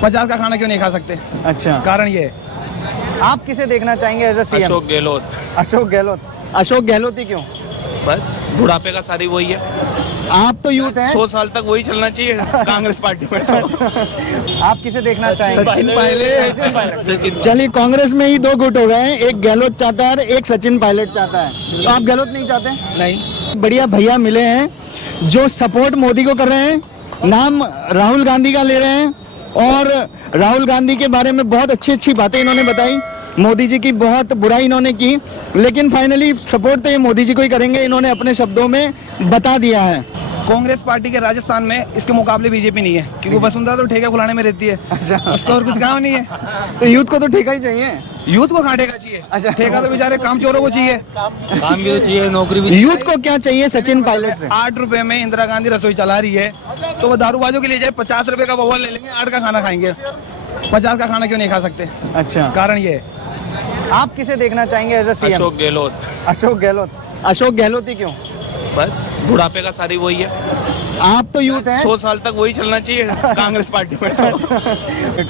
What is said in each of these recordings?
50 का खाना क्यों नहीं खा सकते? अच्छा, कारण ये है। आप किसे देखना चाहेंगे as a CM? Ashok Gehlot. Ashok Gehlot. Ashok Gehlot ही क्यों? बस बुढ़ापे का सारी वही है। आप तो यूथ हैं। 100 साल तक वही चलना चाहिए कांग्रेस पार्टी में। आप किसे देखना चाहेंगे? सचिन पायलट। चलिए, कांग्रेस में ही दो गुट हो गए हैं, एक गहलोत चाहता है और एक सचिन पायलट चाहता है। तो आप गहलोत नहीं चाहते? नहीं। बढ़िया भैया मिले हैं जो सपोर्ट मोदी को कर रहे हैं, नाम राहुल गांधी का ले रहे हैं और राहुल गांधी के बारे में बहुत अच्छी अच्छी बातें इन्होंने बताई। मोदी जी की बहुत बुराई इन्होंने की, लेकिन फाइनली सपोर्ट तो ये मोदी जी को ही करेंगे, इन्होंने अपने शब्दों में बता दिया है। कांग्रेस पार्टी के राजस्थान में इसके मुकाबले बीजेपी नहीं है, क्योंकि वसुंधरा तो ठेका खुलाने में रहती है। अच्छा, उसका और कुछ काम नहीं है। तो यूथ को तो ठेका ही चाहिए। यूथ को कहाँ ठेका चाहिए? अच्छा, ठेका तो बेचारे काम चोरों को चाहिए। काम भी तो चाहिए, नौकरी भी। यूथ को क्या चाहिए सचिन पायलट से? 8 रुपए में इंदिरा गांधी रसोई चला रही है, तो वो दारूबाजों के लिए जाए 50 रुपए का पौवा ले लेंगे, 8 का खाना खाएंगे। 50 का खाना क्यों नहीं खा सकते? अच्छा, कारण ये है। आप किसे देखना चाहेंगे as a CM? Ashok Gehlot. Ashok Gehlot. Ashok Gehlot ही क्यों? बस बुढ़ापे का सारी वही है। आप तो यूथ हैं। 100 साल तक वही चलना चाहिए कांग्रेस पार्टी में।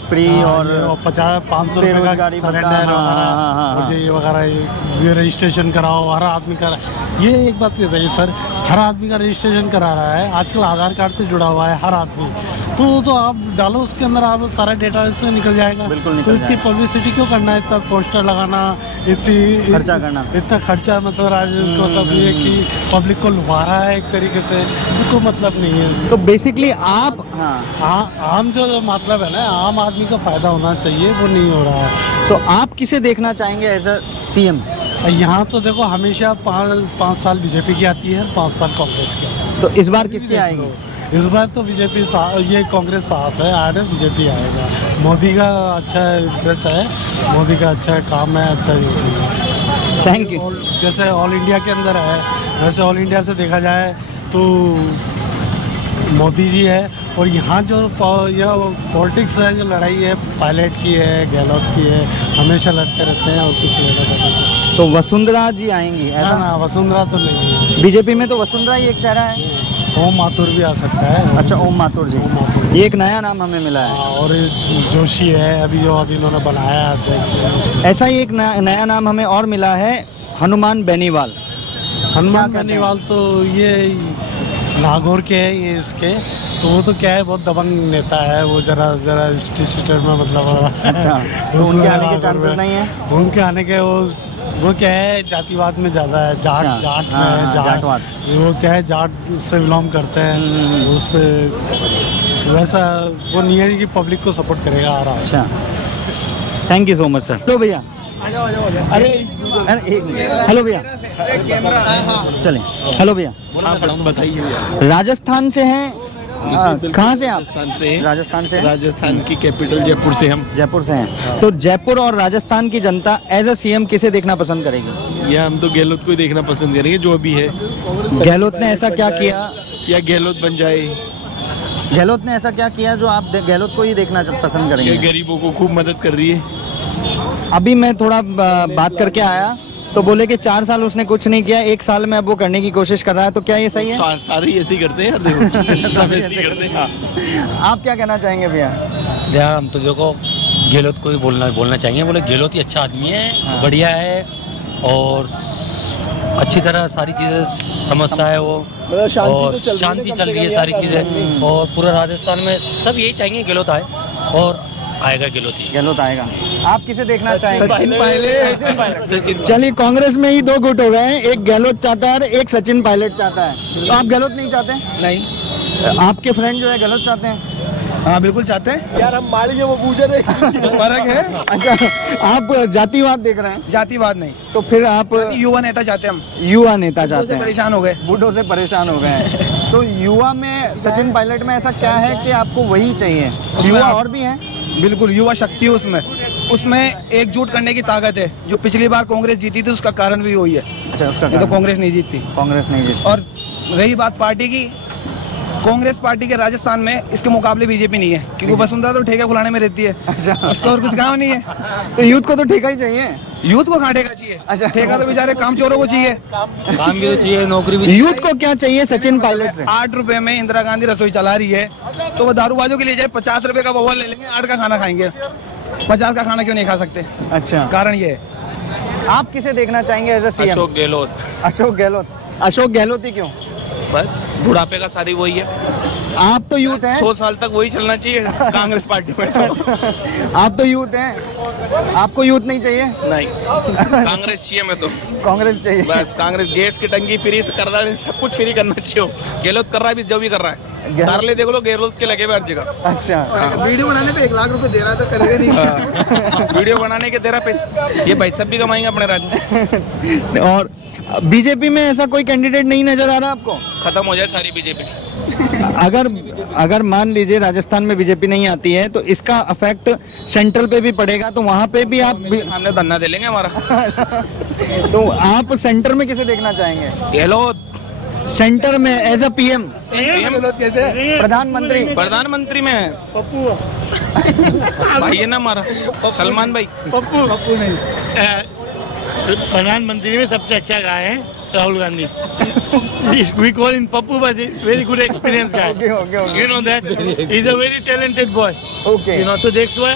फ्री और 500 रुपए का बेरोजगारी सरेंडर भत्ता, मुझे ये वगैरह ये रजिस्ट्रेशन कराओ, हर आदमी का। ये एक बात कहता है सर, हर आदमी का रजिस्ट्रेशन करा रहा है आजकल, आधार कार्ड से जुड़ा हुआ है हर आदमी। तो आप डालो उसके अंदर, आप सारा डेटा इससे निकल जाएगा। बिल्कुल तो निकल इतनी पब्लिसिटी क्यों करना है, इतना पोस्टर लगाना, इतनी खर्चा करना, इतना खर्चा, मतलब राजेश को मतलब ये कि पब्लिक को लुभा रहा है एक तरीके से, उनको मतलब नहीं है। तो बेसिकली आप आम जो मतलब है ना, आम आदमी का फायदा होना चाहिए, वो नहीं हो रहा है। तो आप किसे देखना चाहेंगे एज ए सीएम? यहाँ तो देखो हमेशा 5 साल बीजेपी की आती है, 5 साल कांग्रेस की। तो इस बार किसकी आएगी? इस बार तो बीजेपी ये कांग्रेस साथ है, आ रहे बीजेपी आएगा। मोदी का अच्छा इंप्रेस है, मोदी का अच्छा काम है, अच्छा योगी। Thank you. जैसे ऑल इंडिया के अंदर है, वैसे ऑल इंडिया से देखा जाए तो मोदी जी है। और यहाँ जो पॉलिटिक्स है, जो लड़ाई है पायलट की है, गहलोत की है, हमेशा लड़ते रहते हैं और कुछ नहीं। तो वसुंधरा जी आएंगी ऐसा? ना, वसुंधरा तो नहीं है। बीजेपी में तो वसुंधरा ही एक चेहरा है। ओम माथुर भी आ सकता है। अच्छा, ओम माथुर जी, ये एक नया नाम हमें मिला है। और जोशी है अभी जो इन्होंने बनाया है। ऐसा ही एक नया नाम हमें और मिला है, हनुमान बेनीवाल। हनुमान बेनीवाल तो ये नागौर के है, ये इसके तो वो तो क्या है, बहुत दबंग नेता है वो, जरा स्टेट में मतलब। अच्छा, तो उनके आने के चांसेस नहीं है? उनके आने के वो क्या है, जातिवाद में ज़्यादा है, जाट में है, जाटवाद। वो क्या है, जाट से बिलोंग करते हैं, उससे वैसा वो नहीं है कि पब्लिक को सपोर्ट करेगा आ रहा है। अच्छा, thank you so much sir. लो भैया, अरे एक मिनट। हेलो भैया, चलें। हेलो भैया, बताइए। राजस्थान से हैं? कहाँ से आप? राजस्थान से। राजस्थान से? राजस्थान की कैपिटल जयपुर से हम। जयपुर से हैं। तो जयपुर और राजस्थान की जनता एज ए सीएम किसे देखना पसंद करेगी? या हम तो गहलोत को ही देखना पसंद करेंगे, जो अभी है। गहलोत ने ऐसा क्या किया? या गहलोत बन जाए। गहलोत ने ऐसा क्या किया जो आप गहलोत को ही देखना पसंद करेंगे? गरीबों को खूब मदद कर रही है। अभी मैं थोड़ा बात करके आया तो बोले कि 4 साल उसने कुछ नहीं किया, 1 साल में अब वो करने की कोशिश कर रहा है। तो क्या ये सही है? सारे ऐसे ही करते हैं, देखो सब ऐसे ही करते हैं। आप क्या कहना चाहेंगे भैया? यार हम तो देखो गहलोत को ही बोलना चाहिए। बोले गहलोत ही अच्छा आदमी है, बढ़िया है और अच्छी तरह सारी चीज़ें समझता है वो, और शांति चल रही है सारी चीज़ें। और पूरा राजस्थान में सब यही चाहेंगे गहलोत आए, और आएगा गहलोत ही। गहलोत आएगा। आप किसे देखना चाहेंगे? सचिन पायलट। चलिए, कांग्रेस में ही 2 गुट हो गए हैं, एक गहलोत चाहता है और एक सचिन पायलट चाहता है। तो आप गहलोत नहीं चाहते? नहीं। आपके फ्रेंड जो है गहलोत चाहते हैं? हाँ बिल्कुल चाहते हैं यार, हम माली वो पूछ रहे फर्क है। अच्छा, आप जातिवाद देख रहे हैं? जातिवाद नहीं। तो फिर आप युवा नेता चाहते हैं हम। युवा नेता चाहते हैं? परेशान हो गए, बूढ़ों से परेशान हो गए हैं। तो युवा में सचिन पायलट में ऐसा क्या है कि आपको वही चाहिए? युवा और भी हैं? बिल्कुल, युवा शक्ति है उसमें एकजुट करने की ताकत है। जो पिछली बार कांग्रेस जीती थी उसका कारण भी वही है। अच्छा, उसका तो कांग्रेस नहीं जीतती। कांग्रेस नहीं जीती। और रही बात पार्टी की, कांग्रेस पार्टी के राजस्थान में इसके मुकाबले बीजेपी नहीं है, क्योंकि वसुंधरा तो ठेका खुलाने में रहती है। अच्छा, उसका और कुछ काम नहीं है। तो यूथ को तो ठेका ही चाहिए। यूथ को कहाँ ठेका चाहिए? अच्छा, ठेका तो बेचारे काम चोरों को चाहिए। काम भी तो चाहिए, नौकरी भी। यूथ को क्या चाहिए सचिन पायलट से? 8 रुपए में इंदिरा गांधी रसोई चला रही है, तो वो दारूबाजों के लिए जाए 50 रुपए का बवाल ले लेंगे, 8 का खाना खाएंगे। 50 का खाना क्यों नहीं खा सकते? अच्छा, कारण ये है। आप किसे देखना चाहेंगे as a CM? Ashok Gehlot. Ashok Gehlot. Ashok Gehlot ही क्यों? बस बुढ़ापे का सारी वही है, आप तो यूथ हैं। 100 साल तक वही चलना चाहिए कांग्रेस पार्टी में। आप तो यूथ हैं, आपको यूथ नहीं चाहिए? नहीं, कांग्रेस चाहिए। मैं तो कांग्रेस चाहिए। बस कांग्रेस गैस की टंकी फ्री से कर रहा है, सब कुछ फ्री करना चाहिए। गहलोत कर रहा है भी, जो भी कर रहा है। दार्ले देख लो, गहलोत के लगे हुए हर जगह। अच्छा, वीडियो बनाने पे 1 लाख रुपए दे रहा है तो करेगा नहीं। वीडियो बनाने के दे रहा पैसे, ये भाई सब भी कमाएंगे अपने राज्य में। और बीजेपी में ऐसा कोई कैंडिडेट नहीं नजर आ रहा आपको? खत्म हो जाए सारी बीजेपी। अगर मान लीजिए राजस्थान में बीजेपी नहीं आती है तो इसका इफेक्ट सेंट्रल पे भी पड़ेगा, तो वहाँ पे भी आप सामने धरना दे लेंगे हमारा। तो आप सेंटर में किसे देखना चाहेंगे? गहलोत सेंटर में एज अ पीएम, कैसे? प्रधानमंत्री में पप्पू भाई है ना हमारा सलमान भाई। पप्पू नहीं। प्रधानमंत्री में सबसे अच्छा गाय है Rahul Gandhi. We call him Pappu, but very good experience guy. Okay. You know that he's a very talented boy. Okay. You know, so that's why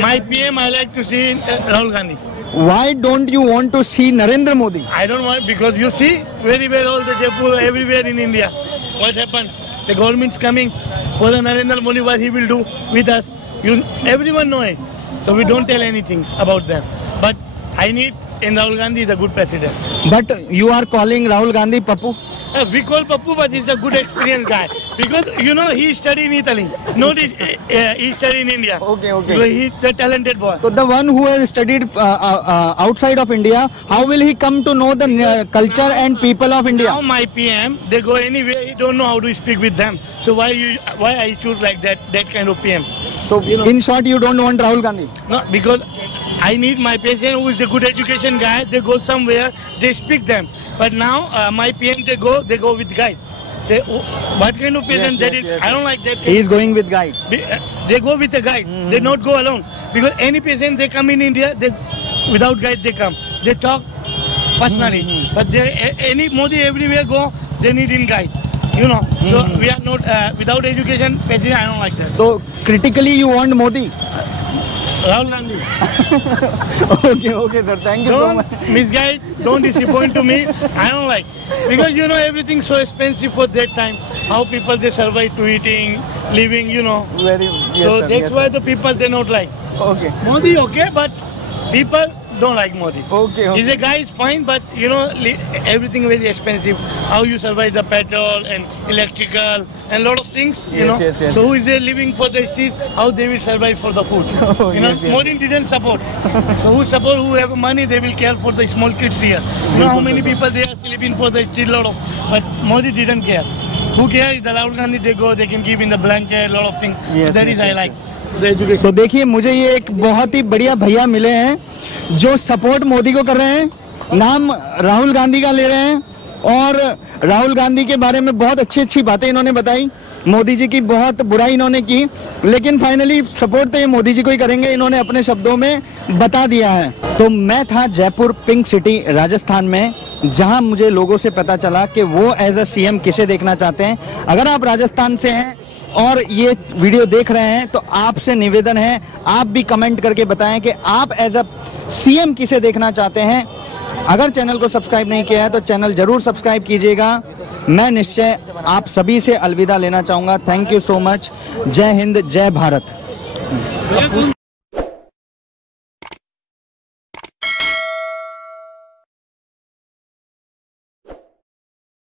my PM I like to see Rahul Gandhi. Why don't you want to see Narendra Modi? I don't want, because you see very well all the Jaipur everywhere in India. What happened? The government's coming for the Narendra Modi, what he will do with us. Everyone know it. So we don't tell anything about them. But I need in Rahul Gandhi is a good president. But you are calling Rahul Gandhi Pappu? We call Pappu, but he's a good experienced guy. Because, you know, he studied in Italy. Not he studied in India. Okay. So he's the talented boy. So the one who has studied outside of India, how will he come to know the culture and people of India? Now my PM, they go anywhere, he don't know how to speak with them. So why I choose like that kind of PM? So in short, you don't want Rahul Gandhi? No, because I need my patient who is a good education guy. They go somewhere, they speak them. But now my PM, they go with guide. Say, what kind of patient that is? Yes. I don't like that. He is going with guide. They go with a guide. They not go alone. Because any patient, they come in India, without guide they come. They talk personally. But any Modi everywhere go, they need in guide. You know. So we are not without education patient. I don't like that. So critically, you want Modi? Rahul Gandhi. Okay, sir. Thank you so much. Misguide, don't disappoint to me. I don't like. Because, you know, everything's so expensive for that time. How people, they survive to eating, living, you know. So that's why the people, they not like. Okay. Modi, okay, but people don't like Modi. Okay. He's a guy, is fine, but, you know, everything very expensive. How you survive the petrol and electrical and lot of things, you know. Yes. So who is there living for the street? How they will survive for the food? You know, Modi didn't support. So who support, who have money, they will care for the small kids here. You know how many people they are sleeping for the street, lot of. But Modi didn't care. Who cares? The Rahul Gandhi, they go, they can give in the blanket, lot of things. That is I like. तो देखिए, मुझे ये एक बहुत ही बढ़िया भैया मिले हैं जो सपोर्ट मोदी को कर रहे हैं, नाम राहुल गांधी का ले रहे हैं और राहुल गांधी के बारे में बहुत अच्छी बातें इन्होंने बताई। मोदी जी की बहुत बुराई इन्होंने की, लेकिन फाइनली सपोर्ट तो ये मोदी जी को ही करेंगे, इन्होंने अपने शब्दों में बता दिया है। तो मैं था जयपुर पिंक सिटी राजस्थान में, जहां मुझे लोगों से पता चला कि वो एज अ सीएम किसे देखना चाहते हैं। अगर आप राजस्थान से हैं और ये वीडियो देख रहे हैं तो आपसे निवेदन है, आप भी कमेंट करके बताएं कि आप एज अ सीएम किसे देखना चाहते हैं। अगर चैनल को सब्सक्राइब नहीं किया है तो चैनल जरूर सब्सक्राइब कीजिएगा। मैं निश्चय आप सभी से अलविदा लेना चाहूँगा। Thank you so much. जय हिंद, जय भारत।